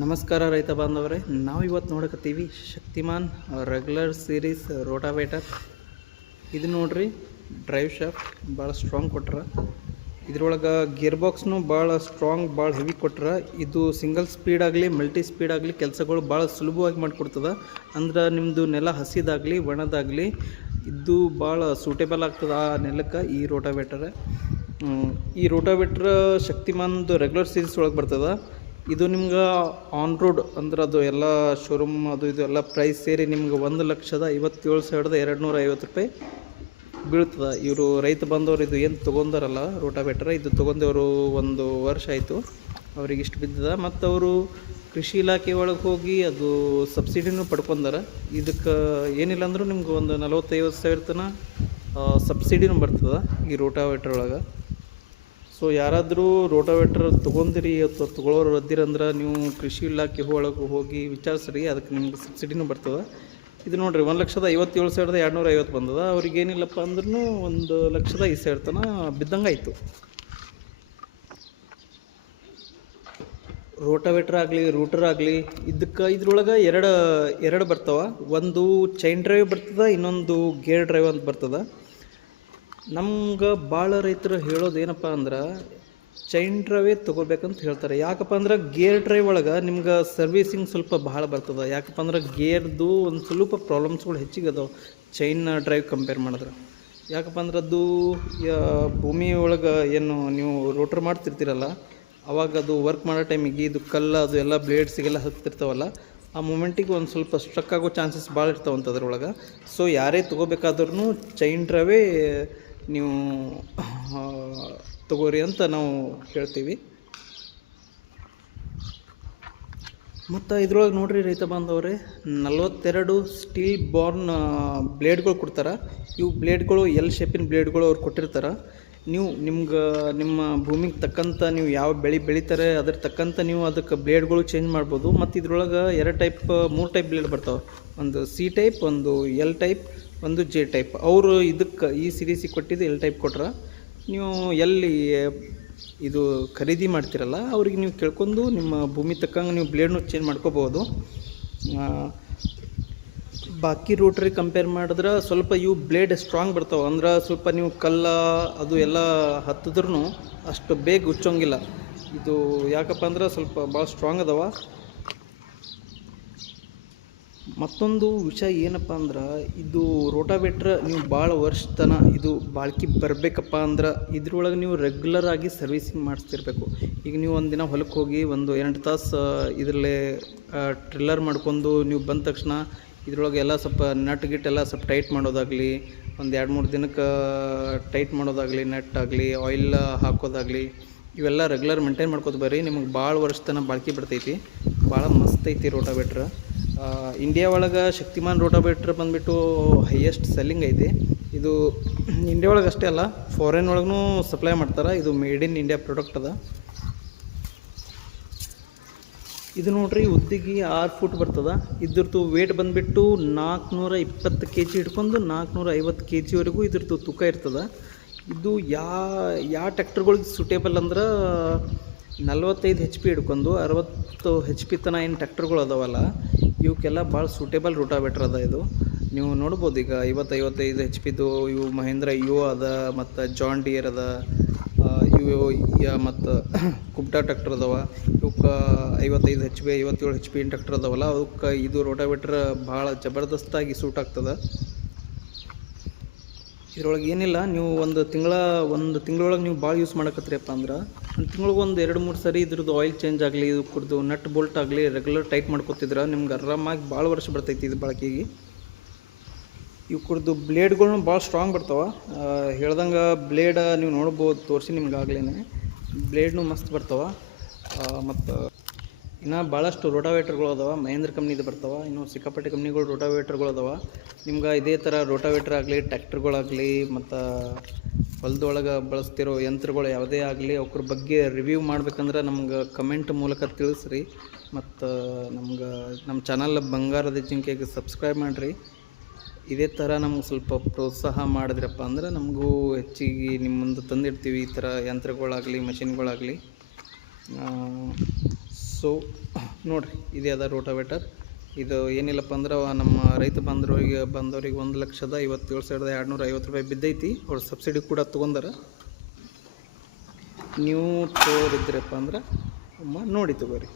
ನಮಸ್ಕಾರ ರೈತ ಬಾಂಧವರೇ, ನಾವು ಇವತ್ತು ನೋಡಕತ್ತೀವಿ ಶಕ್ತಿಮಾನ್ ರೆಗ್ಯುಲರ್ ಸೀರೀಸ್ ರೋಟಾವೇಟರ್. ಇದು ನೋಡ್ರಿ, ಡ್ರೈವ್ ಶಾಫ್ಟ್ ಭಾಳ ಸ್ಟ್ರಾಂಗ್ ಕೊಟ್ರ. ಇದ್ರೊಳಗೆ ಗೇರ್ ಬಾಕ್ಸ್ನು ಭಾಳ ಸ್ಟ್ರಾಂಗ್, ಭಾಳ ಹೆವಿ ಕೊಟ್ರ. ಇದು ಸಿಂಗಲ್ ಸ್ಪೀಡ್ ಆಗಲಿ ಮಲ್ಟಿ ಸ್ಪೀಡ್ ಆಗಲಿ ಕೆಲಸಗಳು ಭಾಳ ಸುಲಭವಾಗಿ ಮಾಡಿಕೊಡ್ತದೆ. ಅಂದ್ರೆ ನಿಮ್ಮದು ನೆಲ ಹಸಿದಾಗಲಿ ಒಣದಾಗಲಿ ಇದು ಭಾಳ ಸೂಟೇಬಲ್ ಆಗ್ತದೆ ಆ ನೆಲಕ್ಕೆ ಈ ರೋಟಾವೇಟರ್. ಈ ರೋಟಾವೇಟ್ರ್ ಶಕ್ತಿಮಾನ್ದು ರೆಗ್ಯುಲರ್ ಸೀರೀಸ್ ಒಳಗೆ ಬರ್ತದೆ. ಇದು ನಿಮ್ಗೆ ಆನ್ ರೋಡ್ ಅಂದ್ರೆ ಅದು ಎಲ್ಲ ಶೋರೂಮ್ ಅದು ಇದು ಎಲ್ಲ ಪ್ರೈಸ್ ಸೇರಿ ನಿಮ್ಗೆ 1,57,250 ರೂಪಾಯಿ ಬೀಳ್ತದೆ. ಇವರು ರೈತ ಬಂದವರು ಇದು ಏನು ತೊಗೊಂಡಾರಲ್ಲ ರೋಟಾವೇಟರ್, ಇದು ತೊಗೊಂಡವರು 1 ವರ್ಷ ಆಯಿತು, ಅವ್ರಿಗೆ ಇಷ್ಟು ಬಿದ್ದದ. ಮತ್ತು ಅವರು ಕೃಷಿ ಇಲಾಖೆ ಒಳಗೆ ಹೋಗಿ ಅದು ಸಬ್ಸಿಡಿನೂ ಪಡ್ಕೊಂಡಾರ. ಇದಕ್ಕೆ ಏನಿಲ್ಲ ಅಂದರೂ ನಿಮ್ಗೆ ಒಂದು 40-50 ಸಾವಿರ ತನಕ ಸಬ್ಸಿಡಿನೂ ಬರ್ತದೆ ಈ ರೋಟಾವೇಟರ್ ಒಳಗೆ. ಸೊ ಯಾರಾದರೂ ರೋಟಾವೇಟರ್ ತೊಗೊಂಡಿರಿ ಅಥವಾ ತೊಗೊಳೋರು ಅದಿರಂದ್ರೆ ನೀವು ಕೃಷಿ ಇಲಾಖೆ ಒಳಗೆ ಹೋಗಿ ವಿಚಾರಿಸ್ರಿ, ಅದಕ್ಕೆ ನಿಮ್ಗೆ ಸಬ್ಸಿಡಿನೂ ಬರ್ತದೆ. ಇದು ನೋಡಿರಿ, 1,57,250 ಬಂದದ. ಅವ್ರಿಗೆ ಏನಿಲ್ಲಪ್ಪ ಅಂದ್ರೂ 1,05,000 ತನಕ ಬಿದ್ದಂಗೆ ಆಯಿತು. ರೋಟಾವೇಟರ್ ಆಗಲಿ ರೂಟರ್ ಆಗಲಿ ಇದ್ರೊಳಗೆ ಎರಡು ಬರ್ತಾವೆ. ಒಂದು ಚೈನ್ ಡ್ರೈವ್ ಬರ್ತದೆ, ಇನ್ನೊಂದು ಗೇರ್ ಡ್ರೈವ್ ಅಂತ ಬರ್ತದೆ. ನಮ್ಗೆ ಭಾಳ ರೈತರು ಹೇಳೋದು ಏನಪ್ಪ ಅಂದ್ರೆ ಚೈನ್ ಡ್ರೈವೇ ತೊಗೋಬೇಕಂತ ಹೇಳ್ತಾರೆ. ಯಾಕಪ್ಪ ಅಂದ್ರೆ ಗೇರ್ ಡ್ರೈವ್ ಒಳಗೆ ನಿಮ್ಗೆ ಸರ್ವೀಸಿಂಗ್ ಸ್ವಲ್ಪ ಭಾಳ ಬರ್ತದೆ. ಯಾಕಪ್ಪ ಅಂದ್ರೆ ಗೇರ್ದು ಒಂದು ಸ್ವಲ್ಪ ಪ್ರಾಬ್ಲಮ್ಸ್ಗಳು ಹೆಚ್ಚಿಗೆ ಅದಾವೆ ಚೈನ್ ಡ್ರೈವ್ ಕಂಪೇರ್ ಮಾಡಿದ್ರೆ. ಯಾಕಪ್ಪ ಅಂದ್ರೆ ಅದು ಭೂಮಿ ಒಳಗೆ ಏನು ನೀವು ರೋಟರ್ ಮಾಡ್ತಿರ್ತೀರಲ್ಲ, ಅವಾಗ ಅದು ವರ್ಕ್ ಮಾಡೋ ಟೈಮಿಗೆ ಇದು ಕಲ್ಲು ಅದು ಎಲ್ಲ ಬ್ಲೇಡ್ಸಿಗೆಲ್ಲ ಹತ್ತಿರ್ತಾವಲ್ಲ, ಆ ಮೂಮೆಂಟಿಗೆ ಒಂದು ಸ್ವಲ್ಪ ಸ್ಟ್ರಕ್ ಆಗೋ ಚಾನ್ಸಸ್ ಭಾಳ ಇರ್ತಾವಂತ ಅದ್ರೊಳಗೆ. ಸೊ ಯಾರೇ ತೊಗೋಬೇಕಾದ್ರೂ ಚೈನ್ ಡ್ರೈವೇ ನೀವು ತಗೋರಿ ಅಂತ ನಾವು ಹೇಳ್ತೀವಿ. ಮತ್ತು ಇದ್ರೊಳಗೆ ನೋಡಿರಿ ರೈತ ಬಾಂಧವರೇ, 42 ಸ್ಟೀಲ್ ಬಾರ್ನ್ ಬ್ಲೇಡ್ಗಳು ಕೊಡ್ತಾರೆ. ಇವು ಬ್ಲೇಡ್ಗಳು ಎಲ್ ಶೇಪಿನ ಬ್ಲೇಡ್ಗಳು ಅವ್ರು ಕೊಟ್ಟಿರ್ತಾರೆ. ನೀವು ನಿಮ್ಮ ಭೂಮಿಗೆ ತಕ್ಕಂಥ ನೀವು ಯಾವ ಬೆಳೆ ಬೆಳೀತಾರೆ ಅದ್ರ ತಕ್ಕಂಥ ನೀವು ಅದಕ್ಕೆ ಬ್ಲೇಡ್ಗಳು ಚೇಂಜ್ ಮಾಡ್ಬೋದು. ಮತ್ತು ಇದ್ರೊಳಗೆ 3 ಟೈಪ್ ಬ್ಲೇಡ್ ಬರ್ತಾವೆ. ಒಂದು ಸಿ ಟೈಪ್, ಒಂದು ಎಲ್ ಟೈಪ್, ಒಂದು ಜೆ ಟೈಪ್. ಅವರು ಇದಕ್ಕೆ ಈ ಸೀರೀಸಿಗೆ ಕೊಟ್ಟಿದ್ದು ಎಲ್ ಟೈಪ್ ಕೊಟ್ರೆ, ನೀವು ಎಲ್ಲಿ ಇದು ಖರೀದಿ ಮಾಡ್ತಿರಲ್ಲ ಅವ್ರಿಗೆ ನೀವು ಕೇಳ್ಕೊಂಡು ನಿಮ್ಮ ಭೂಮಿ ತಕ್ಕಂಗೆ ನೀವು ಬ್ಲೇಡ್ನು ಚೇಂಜ್ ಮಾಡ್ಕೋಬೋದು. ಬಾಕಿ ರೋಟ್ರಿಗೆ ಕಂಪೇರ್ ಮಾಡಿದ್ರೆ ಸ್ವಲ್ಪ ಇವು ಬ್ಲೇಡ್ ಸ್ಟ್ರಾಂಗ್ ಬರ್ತಾವೆ. ಅಂದ್ರೆ ಸ್ವಲ್ಪ ನೀವು ಕಲ್ಲ ಅದು ಎಲ್ಲ ಹತ್ತಿದ್ರೂ ಅಷ್ಟು ಬೇಗ ಉಚ್ಚೋಂಗಿಲ್ಲ. ಇದು ಯಾಕಪ್ಪ ಅಂದ್ರೆ ಸ್ವಲ್ಪ ಭಾಳ ಸ್ಟ್ರಾಂಗ್ ಅದಾವ. ಮತ್ತೊಂದು ವಿಷಯ ಏನಪ್ಪ ಅಂದ್ರೆ, ಇದು ರೋಟಾವೇಟ್ರ್ ನೀವು ಭಾಳ ವರ್ಷ ತನಕ ಇದು ಬಾಳ್ಕೆ ಬರಬೇಕಪ್ಪ ಅಂದ್ರೆ ಇದ್ರೊಳಗೆ ನೀವು ರೆಗ್ಯುಲರ್ ಆಗಿ ಸರ್ವೀಸಿಂಗ್ ಮಾಡಿಸ್ತಿರ್ಬೇಕು. ಈಗ ನೀವು ಒಂದಿನ ಹೊಲಕ್ಕೆ ಹೋಗಿ 1-2 ತಾಸು ಇದರಲ್ಲೇ ಟ್ರಿಲ್ಲರ್ ಮಾಡ್ಕೊಂಡು ನೀವು ಬಂದ ತಕ್ಷಣ ಇದ್ರೊಳಗೆ ಎಲ್ಲ ಸ್ವಲ್ಪ ನಟ್ ಗಿಟ್ ಎಲ್ಲ ಸ್ವಲ್ಪ ಟೈಟ್ ಮಾಡೋದಾಗಲಿ, ಒಂದು 2-3 ದಿನಕ್ಕೆ ಟೈಟ್ ಮಾಡೋದಾಗಲಿ, ನಟ್ ಆಗಲಿ ಆಯಿಲ್ ಹಾಕೋದಾಗಲಿ, ಇವೆಲ್ಲ ರೆಗ್ಯುಲರ್ ಮೇಂಟೈನ್ ಮಾಡ್ಕೋತ ಬರ್ರಿ. ನಿಮಗೆ ಭಾಳ ವರ್ಷ ತನಕ ಬಾಳ್ಕೆ ಬರ್ತೈತಿ. ಭಾಳ ಮಸ್ತ್ ಐತಿ ರೋಟಾವೇಟ್ರ್. ಇಂಡಿಯಾ ಒಳಗೆ ಶಕ್ತಿಮಾನ್ ರೋಟಾವೇಟ್ರ್ ಬಂದುಬಿಟ್ಟು ಹೈಯೆಸ್ಟ್ ಸೆಲ್ಲಿಂಗ್ ಐತಿ. ಇದು ಇಂಡಿಯಾ ಒಳಗೆ ಅಷ್ಟೇ ಅಲ್ಲ, ಫಾರಿನ್ ಒಳಗೂ ಸಪ್ಲೈ ಮಾಡ್ತಾರೆ. ಇದು ಮೇಡ್ ಇನ್ ಇಂಡಿಯಾ ಪ್ರಾಡಕ್ಟ್ ಅದ. ಇದು ನೋಡ್ರಿ, ಉದ್ದಿಗೆ 6 ಫುಟ್ ಬರ್ತದೆ. ಇದ್ರದ್ದು ವೇಟ್ ಬಂದುಬಿಟ್ಟು 420 kg ಹಿಡ್ಕೊಂಡು 450 kgವರೆಗೂ ಇದ್ರದ್ದು ತೂಕ ಇರ್ತದೆ. ಇದು ಯಾವ ಟ್ಯಾಕ್ಟರ್ಗಳಿಗೆ ಸೂಟೇಬಲ್ ಅಂದ್ರೆ 45 HP ಹಿಡ್ಕೊಂಡು 60 HP ತನಕ ಏನು ಟ್ಯಾಕ್ಟರ್ಗಳು ಅದಾವಲ್ಲ ಇವಕ್ಕೆಲ್ಲ ಭಾಳ ಸೂಟೇಬಲ್ ರೋಟಾವೇಟ್ರ್ ಅದ. ಇದು ನೀವು ನೋಡ್ಬೋದು. ಈಗ 50-55 HPದು ಇವು ಮಹೇಂದ್ರ ಇವು ಅದ, ಮತ್ತು ಜಾನ್ ಡಿಯರ್ ಅದ, ಇವು ಮತ್ತು ಕುಬ್ಟಾ ಟ್ಯಾಕ್ಟರ್ ಅದಾವ. ಇವಕ್ಕೆ 55 HP 57 HP ಟ್ಯಾಕ್ಟರ್ ಅದಾವಲ್ಲ, ಅವಕ್ಕೆ ಇದು ರೋಟಾವೇಟ್ರ್ ಭಾಳ ಜಬರ್ದಸ್ತಾಗಿ ಸೂಟ್ ಆಗ್ತದೆ. ಇದ್ರೊಳಗೆ ಏನಿಲ್ಲ, ನೀವು ಒಂದು ತಿಂಗಳೊಳಗೆ ನೀವು ಭಾಳ ಯೂಸ್ ಮಾಡಕತ್ತೀರಪ್ಪ ಅಂದ್ರೆ ಒಂದು ತಿಂಗಳಿಗೆ 2-3 ಸರಿ ಇದ್ರದ್ದು ಆಯಿಲ್ ಚೇಂಜ್ ಆಗಲಿ, ಇದು ಕುಡ್ದು ನಟ್ ಬೋಲ್ಟ್ ಆಗಲಿ ರೆಗ್ಯುಲರ್ ಟೈಟ್ ಮಾಡ್ಕೊತಿದ್ರೆ ನಿಮ್ಗೆ ಆರಾಮಾಗಿ ಭಾಳ ವರ್ಷ ಬರ್ತೈತಿ ಇದು ಬಳಕೆಗೆ. ಇವು ಕುಡ್ದು ಬ್ಲೇಡ್ಗಳ್ನು ಭಾಳ ಸ್ಟ್ರಾಂಗ್ ಬರ್ತಾವೆ. ಹೇಳ್ದಂಗೆ ಬ್ಲೇಡ್ ನೀವು ನೋಡ್ಬೋದು, ತೋರಿಸಿ ನಿಮ್ಗೆ ಆಗ್ಲೇ ಬ್ಲೇಡ್ನು ಮಸ್ತ್ ಬರ್ತಾವೆ. ಮತ್ತು ಇನ್ನು ಭಾಳಷ್ಟು ರೋಟಾವೇಟ್ರ್ಗಳು ಅದಾವೆ. ಮಹೇಂದ್ರ ಕಂಪ್ನಿದು ಬರ್ತಾವೆ, ಇನ್ನು ಸಿಕ್ಕಾಪಟ್ಟೆ ಕಂಪ್ನಿಗಳು ರೋಟಾವೇಟ್ರ್ಗಳು ಅದಾವೆ. ನಿಮ್ಗೆ ಇದೇ ಥರ ರೋಟಾವೇಟ್ರ್ ಆಗಲಿ, ಟ್ಯಾಕ್ಟರ್ಗಳಾಗಲಿ, ಮತ್ತು ಹೊಲದೊಳಗೆ ಬಳಸ್ತಿರೋ ಯಂತ್ರಗಳು ಯಾವುದೇ ಆಗಲಿ ಅವ್ರ ಬಗ್ಗೆ ರಿವ್ಯೂ ಮಾಡ್ಬೇಕಂದ್ರೆ ನಮ್ಗೆ ಕಮೆಂಟ್ ಮೂಲಕ ತಿಳಿಸ್ರಿ. ಮತ್ತು ನಮ್ಮ ಚಾನಲ್ ಬಂಗಾರದ ಜಿಂಕೆಗೆ ಸಬ್ಸ್ಕ್ರೈಬ್ ಮಾಡಿರಿ. ಇದೇ ಥರ ನಮ್ಗೆ ಸ್ವಲ್ಪ ಪ್ರೋತ್ಸಾಹ ಮಾಡಿದ್ರಪ್ಪ ಅಂದ್ರೆ ನಮಗೂ ಹೆಚ್ಚಿಗೆ ನಿಮ್ಮ ಮುಂದೆ ತಂದಿಡ್ತೀವಿ ಈ ಥರ ಯಂತ್ರಗಳಾಗಲಿ ಮಷಿನ್ಗಳಾಗಲಿ. ಸೊ ನೋಡಿರಿ ಇದೇ ಅದ ರೋಟಾವೇಟರ್. ಇದು ಏನಿಲ್ಲಪ್ಪ ಅಂದ್ರೆ ನಮ್ಮ ರೈತ ಬಂದವ್ರಿಗೆ 1,57,250 ರೂಪಾಯಿ ಬಿದ್ದೈತಿ. ಅವ್ರು ಸಬ್ಸಿಡಿ ಕೂಡ ತೊಗೊಂಡಾರ. ನೀವು ತೊಗೊಳಿದ್ರಪ್ಪ ಅಂದ್ರೆ ನೋಡಿ ತಗೋರಿ.